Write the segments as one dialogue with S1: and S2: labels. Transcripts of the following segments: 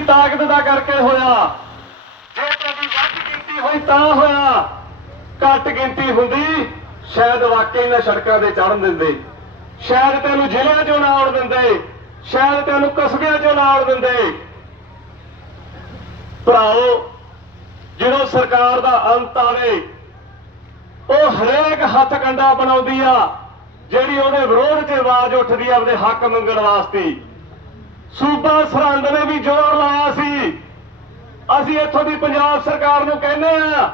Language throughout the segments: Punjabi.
S1: ਤਾਕਤ ਦਾ ਕਰਕੇ ਹੋਇਆ। ਜੇ ਤੁਹਾਡੀ ਵੱਧ ਗਿਣਤੀ ਹੋਈ ਤਾਂ ਹੋਇਆ। ਘੱਟ ਗਿਣਤੀ ਹੁੰਦੀ, ਸ਼ਾਇਦ ਵਾਕਈ ਨਾ ਸੜਕਾਂ ਤੇ ਚੜਨ ਦਿੰਦੇ। ਸ਼ਾਇਦ ਤੈਨੂੰ ਜ਼ਿਲ੍ਹਿਆਂ ਚੋਂ ਨਾ ਆਉਣ ਦਿੰਦੇ। ਸ਼ਾਇਦ ਤੈਨੂੰ ਕਸਬਿਆਂ ਚੋਂ ਨਾ ਆਉਣ ਦਿੰਦੇ। ਭਰਾਓ, ਜਦੋਂ ਸਰਕਾਰ ਦਾ ਅੰਤ ਆਵੇ, ਉਹ ਹਰੇਕ ਹੱਥ ਕੰਡਾ ਬਣਾਉਂਦੀ ਆ, ਜਿਹੜੀ ਉਹਦੇ ਵਿਰੋਧ 'ਚ ਆਵਾਜ਼ ਉੱਠਦੀ ਆ ਆਪਣੇ ਹੱਕ ਮੰਗਣ ਵਾਸਤੇ। ਸੂਬਾ ਸਰਹੰਦ ਨੇ ਵੀ ਜ਼ੋਰ ਲਾਇਆ ਸੀ। ਅਸੀਂ ਇੱਥੋਂ ਦੀ ਪੰਜਾਬ ਸਰਕਾਰ ਨੂੰ ਕਹਿੰਦੇ ਆ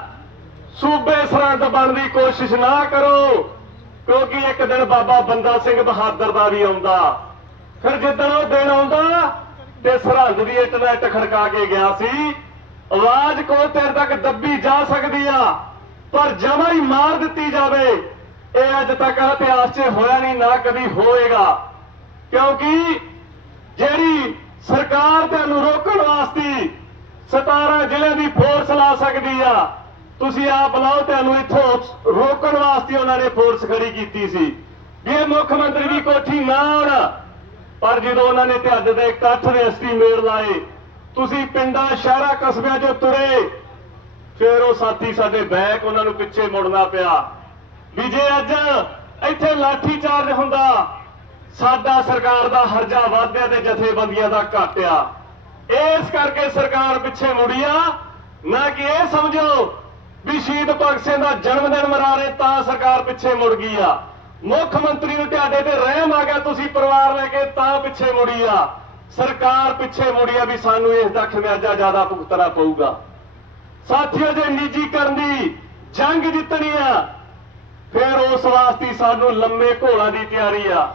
S1: ਸੂਬੇ ਸਰਹੰਦ ਬਣਨ ਦੀ ਕੋਸ਼ਿਸ਼ ਨਾ ਕਰੋ, ਕਿਉਂਕਿ ਇੱਕ ਦਿਨ ਬਾਬਾ ਬੰਦਾ ਸਿੰਘ ਬਹਾਦਰ ਦਾ ਵੀ ਆਉਂਦਾ। ਫਿਰ ਜਿੱਦਣ ਉਹ ਦਿਨ ਆਉਂਦਾ, ਤੇ ਸਰਹੰਦ ਦੀ ਇੱਟ ਨਾਲ ਇੱਟ ਖੜਕਾ ਕੇ ਗਿਆ ਸੀ। ਆਵਾਜ਼ ਕੋ ਤੇਰੇ ਤੱਕ ਦੱਬੀ ਜਾ ਸਕਦੀ ਆ, ਪਰ ਜਮਾ ਹੀ ਮਾਰ ਦਿੱਤੀ ਜਾਵੇ। ਇਹ ਅੱਜ ਤੱਕ ਇਤਿਹਾਸ 'ਚ ਹੋਇਆ ਨਹੀਂ, ਨਾ ਕਦੀ ਹੋਏਗਾ। ਕਿਉਂਕਿ ਜਿਹੜੀ ਸਰਕਾਰ ਤੁਹਾਨੂੰ ਰੋਕਣ ਵਾਸਤੇ 17 ਜ਼ਿਲ੍ਹੇ ਦੀ ਫੋਰਸ ਲਾ ਸਕਦੀ ਆ, ਤੁਸੀਂ ਆਪ ਲਾਓ ਤੁਹਾਨੂੰ ਇੱਥੋਂ ਰੋਕਣ ਵਾਸਤੇ ਉਹਨਾਂ ਨੇ ਫੋਰਸ ਖੜੀ ਕੀਤੀ ਸੀ। ਇਹ ਮੁੱਖ ਮੰਤਰੀ ਦੀ ਕੋਠੀ ਨਾ ਆਉਣ, ਪਰ ਜਦੋਂ ਉਹਨਾਂ ਨੇ ਤੁਹਾਡੇ ਦੇ ਇਕੱਠ ਦੇ ਐਸਟੀਮੇਟ ਲਾਏ, ਤੁਸੀਂ ਪਿੰਡਾਂ, ਸ਼ਹਿਰਾਂ, ਕਸਬਿਆਂ 'ਚੋਂ ਤੁਰੇ, ਫਿਰ ਉਹ ਸਾਥੀ ਸਾਡੇ ਬੈਕ ਉਹਨਾਂ ਨੂੰ ਪਿੱਛੇ ਮੁੜਨਾ ਪਿਆ। ਵੀ ਜੇ ਅੱਜ ਇੱਥੇ ਲਾਠੀ ਚਾਰਜ ਹੁੰਦਾ ਸਾਡਾ ਸਰਕਾਰ ਦਾ ਹਰਜਾ ਵਾਧਿਆ ਤੇ ਜਥੇਬੰਦੀਆਂ ਦਾ ਘਟਿਆ। ਇਸ ਕਰਕੇ ਸਰਕਾਰ ਪਿੱਛੇ ਮੁੜੀ ਆ। ਨਾ ਕਿ ਇਹ ਸਮਝੋ ਵੀ ਸ਼ਹੀਦ ਭਗਤ ਸਿੰਘ ਦਾ ਜਨਮ ਦਿਨ ਮਨਾ ਰਹੇ ਤਾਂ ਸਰਕਾਰ ਪਿੱਛੇ ਮੁੜ ਗਈ ਆ। ਮੁੱਖ ਮੰਤਰੀ ਨੂੰ ਤੁਹਾਡੇ ਤੇ ਰਹਿਮ ਆ ਗਿਆ, ਤੁਸੀਂ ਪਰਿਵਾਰ ਲੈ ਕੇ ਤਾਂ ਪਿੱਛੇ ਮੁੜੀ ਆ। ਸਰਕਾਰ ਪਿੱਛੇ ਮੁੜੀ ਆ ਵੀ ਸਾਨੂੰ ਇਸ ਦਾ ਖਮਿਆਜਾ ਜ਼ਿਆਦਾ ਭੁਗਤਣਾ ਪਊਗਾ। ਸਾਥੀਓ, ਜੇ ਨਿੱਜੀਕਰਨ ਦੀ ਜੰਗ ਜਿੱਤਣੀ ਆ, ਫਿਰ ਉਸ ਵਾਸਤੇ ਸਾਨੂੰ ਲੰਮੇ ਘੋਲਾਂ ਦੀ ਤਿਆਰੀ ਆ।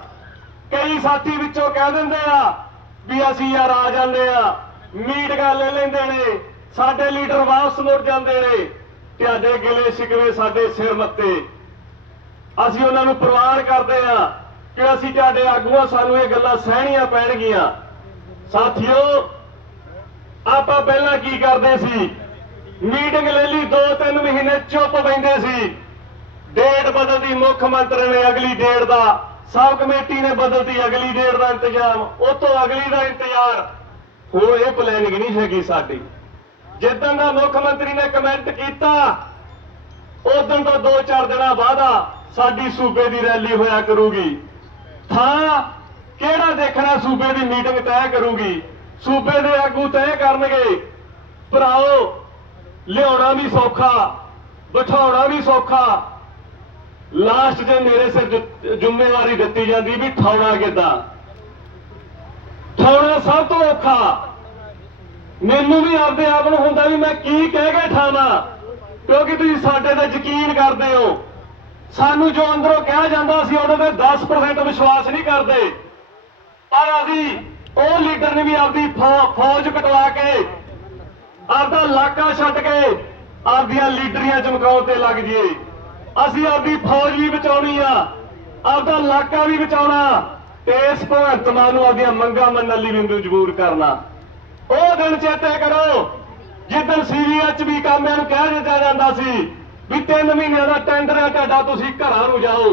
S1: ਕਈ ਸਾਥੀ ਵਿੱਚੋਂ ਕਹਿ ਦਿੰਦੇ ਆ ਵੀ ਅਸੀਂ ਯਾਰ ਆ ਜਾਂਦੇ ਆ ਮੀਟਿੰਗਾਂ ਲੈ ਲੈਂਦੇ ਨੇ, ਸਾਡੇ ਲੀਡਰ ਵਾਪਸ ਮੁੜ ਜਾਂਦੇ ਨੇ ਤੁਹਾਡੇ ਗਿਲੇ ਸ਼ਿਕਵੇ ਸਾਡੇ ਸਿਰ ਮੱਤੇ। ਅਸੀਂ ਉਹਨਾਂ ਨੂੰ ਪ੍ਰਵਾਨ ਕਰਦੇ ਆ ਕਿ ਅਸੀਂ ਤੁਹਾਡੇ ਆਗੂਆਂ ਸਾਨੂੰ ਇਹ ਗੱਲਾਂ ਸਹਿਣੀਆਂ ਪੈਣਗੀਆਂ। ਸਾਥੀਓ, ਆਪਾਂ ਪਹਿਲਾਂ ਕੀ ਕਰਦੇ ਸੀ? ਮੀਟਿੰਗ ਲੈ ਲਈ 2-3 ਮਹੀਨੇ ਚੁੱਪ ਬੈਂਦੇ ਸੀ। ਡੇਟ ਬਦਲਦੀ ਮੁੱਖ ਮੰਤਰੀ ਨੇ ਅਗਲੀ ਡੇਟ ਦਾ। ਸਬ ਕਮੇਟੀ ਨੇ ਬਦਲਦੀ ਅਗਲੀ ਡੇਟ ਦਾ ਇੰਤਜ਼ਾਮ, ਉਹ ਤੋਂ ਅਗਲੀ ਦਾ ਇੰਤਜ਼ਾਰ। ਹੁਣ ਇਹ ਪਲੈਨਿੰਗ ਨਹੀਂ ਹੈਗੀ ਸਾਡੀ। ਜਿੱਦਣ ਦਾ ਮੁੱਖ ਮੰਤਰੀ ਨੇ ਕਮੈਂਟ ਕੀਤਾ, ਉਦੋਂ ਤੋਂ 2-4 ਦਿਨਾਂ ਬਾਅਦ ਸਾਡੀ ਸੂਬੇ ਦੀ ਰੈਲੀ ਹੋਇਆ ਕਰੂਗੀ। ਥਾਂ ਕਿਹੜਾ ਦੇਖਣਾ ਸੂਬੇ ਦੀ ਮੀਟਿੰਗ ਤੈਅ ਕਰੂਗੀ? ਸੂਬੇ ਦੇ ਆਗੂ ਤੈਅ ਕਰਨਗੇ। ਭਰਾਓ, ਲਿਆਉਣਾ ਵੀ ਸੌਖਾ, ਬਿਠਾਉਣਾ ਵੀ ਸੌਖਾ। ਲਾਸਟ ਜੇ ਮੇਰੇ ਸਿਰ ਜੁ- ਜ਼ਿੰਮੇਵਾਰੀ ਦਿੱਤੀ ਜਾਂਦੀ ਵੀ ਠਾਉਣਾ ਕਿੱਦਾਂ? ਠਾਉਣਾ ਸਭ ਤੋਂ ਔਖਾ। ਮੈਨੂੰ ਵੀ ਆਪਦੇ ਆਪ ਨੂੰ ਹੁੰਦਾ ਵੀ ਮੈਂ ਕੀ ਕਹਿ ਕੇ ਠਾਵਾਂ, ਕਿਉਂਕਿ ਤੁਸੀਂ ਸਾਡੇ ਤੇ ਯਕੀਨ ਕਰਦੇ ਹੋ। ਸਾਨੂੰ ਜੋ ਅੰਦਰੋਂ ਕਿਹਾ ਜਾਂਦਾ ਸੀ, ਉਹਦੇ ਤੇ 10% ਵਿਸ਼ਵਾਸ ਨਹੀਂ ਕਰਦੇ। ਪਰ ਅਸੀਂ ਉਹ ਲੀਡਰ ਨੇ ਵੀ ਆਪਦੀ ਫੌ- ਫੌਜ ਕਟਵਾ ਕੇ, ਆਪਦਾ ਇਲਾਕਾ ਛੱਡ ਕੇ ਆਪਦੀਆਂ ਲੀਡਰੀਆਂ ਚਮਕਾਉਣ ਤੇ ਲੱਗ ਜੀਏ ਅਸੀਂ ਆਪਦੀ ਫੌਜ ਵੀ ਬਚਾਉਣੀ ਆ, ਆਪਦਾ ਇਲਾਕਾ ਵੀ ਬਚਾਉਣਾ ਤੇ ਇਸ ਭਗਵੰਤ ਮਾਨ ਨੂੰ ਆਪਦੀਆਂ ਮੰਗਾਂ ਮੰਨਣ ਲਈ ਵੀ ਮਜਬੂਰ ਕਰਨਾ। ਉਹ ਦਿਨ ਚੇਤੇ ਕਰੋ ਜਿੱਦਣ ਸੀਵੀਐਚ ਵੀ ਕਾਮਿਆਂ ਨੂੰ ਕਹਿ ਦਿੱਤਾ ਜਾਂਦਾ ਸੀ ਵੀ 3 ਮਹੀਨਿਆਂ ਦਾ ਟੈਂਡਰ ਹੈ ਤੁਹਾਡਾ, ਤੁਸੀਂ ਘਰਾਂ ਨੂੰ ਜਾਓ।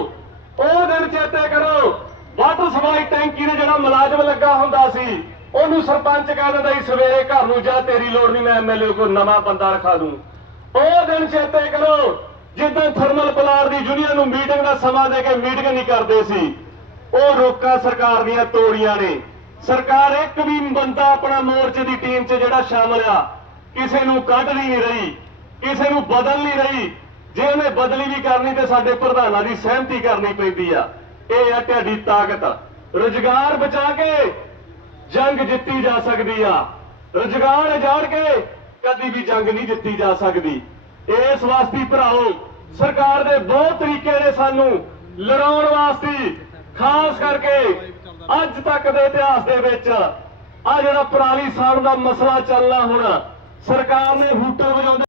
S1: ਉਹ ਦਿਨ ਚੇਤੇ ਕਰੋ ਵਾਟਰ ਸਪਲਾਈ ਟੈਂਕੀ ਦੇ ਜਿਹੜਾ ਮੁਲਾਜ਼ਮ ਲੱਗਾ ਹੁੰਦਾ ਸੀ, ਉਹਨੂੰ ਸਰਪੰਚ ਕਹਿ ਦਿੰਦਾ ਸੀ, ਸਵੇਰੇ ਘਰ ਨੂੰ ਜਾ, ਤੇਰੀ ਲੋੜ ਨਹੀਂ, ਮੈਂ ਐਮਐਲਏ ਕੋਲ ਨਵਾਂ ਬੰਦਾ ਰਖਾ ਦੂੰ। ਉਹ ਦਿਨ ਚੇਤੇ ਕਰੋ ਜਿੱਦਾਂ ਥਰਮਲ ਪਲਾਰ ਦੀ ਯੂਨੀਅਨ ਨੂੰ ਮੀਟਿੰਗ ਦਾ ਸਮਾਂ ਦੇ ਕੇ ਮੀਟਿੰਗ ਨਹੀਂ ਕਰਦੇ ਸੀ, ਉਹ ਰੋਕਾਂ ਸਰਕਾਰ ਦੀਆਂ ਤੋੜੀਆਂ ਨੇ। ਸਰਕਾਰ ਇੱਕ ਵੀ ਬੰਦਾ ਆਪਣਾ ਮੋਰਚੇ ਦੀ ਟੀਮ 'ਚ ਜਿਹੜਾ ਸ਼ਾਮਲ ਆ, ਕਿਸੇ ਨੂੰ ਕੱਢ ਨਹੀਂ ਰਹੀ, ਕਿਸੇ ਨੂੰ ਬਦਲ ਨਹੀਂ ਰਹੀ। ਜੇ ਉਹਨੇ ਬਦਲੀ ਵੀ ਕਰਨੀ ਤੇ ਸਾਡੇ ਪ੍ਰਧਾਨਾਂ ਦੀ ਸਹਿਮਤੀ ਕਰਨੀ ਪੈਂਦੀ ਆ। ਇਹ ਆ ਤੁਹਾਡੀ ਤਾਕਤ। ਰੁਜ਼ਗਾਰ ਬਚਾ ਕੇ ਜੰਗ ਜਿੱਤੀ ਜਾ ਸਕਦੀ ਆ। ਰੁਜ਼ਗਾਰ ਉਜਾੜ ਕੇ ਕਦੀ ਵੀ ਜੰਗ ਨਹੀਂ ਜਿੱਤੀ ਜਾ ਸਕਦੀ। ਇਸ ਵਾਸਤੇ ਭਰਾਓ ਸਰਕਾਰ ਦੇ ਬਹੁਤ ਤਰੀਕੇ ਨੇ ਸਾਨੂੰ ਲੜਾਉਣ ਵਾਸਤੇ, ਖਾਸ ਕਰਕੇ ਅੱਜ ਤੱਕ ਦੇ ਇਤਿਹਾਸ ਦੇ ਵਿੱਚ। ਆ ਜਿਹੜਾ ਪਰਾਲੀ ਸਾੜ ਦਾ ਮਸਲਾ ਚੱਲਣਾ ਹੁਣ, ਸਰਕਾਰ ਨੇ ਹੂਟਰ ਵਜਾਉਂਦੇ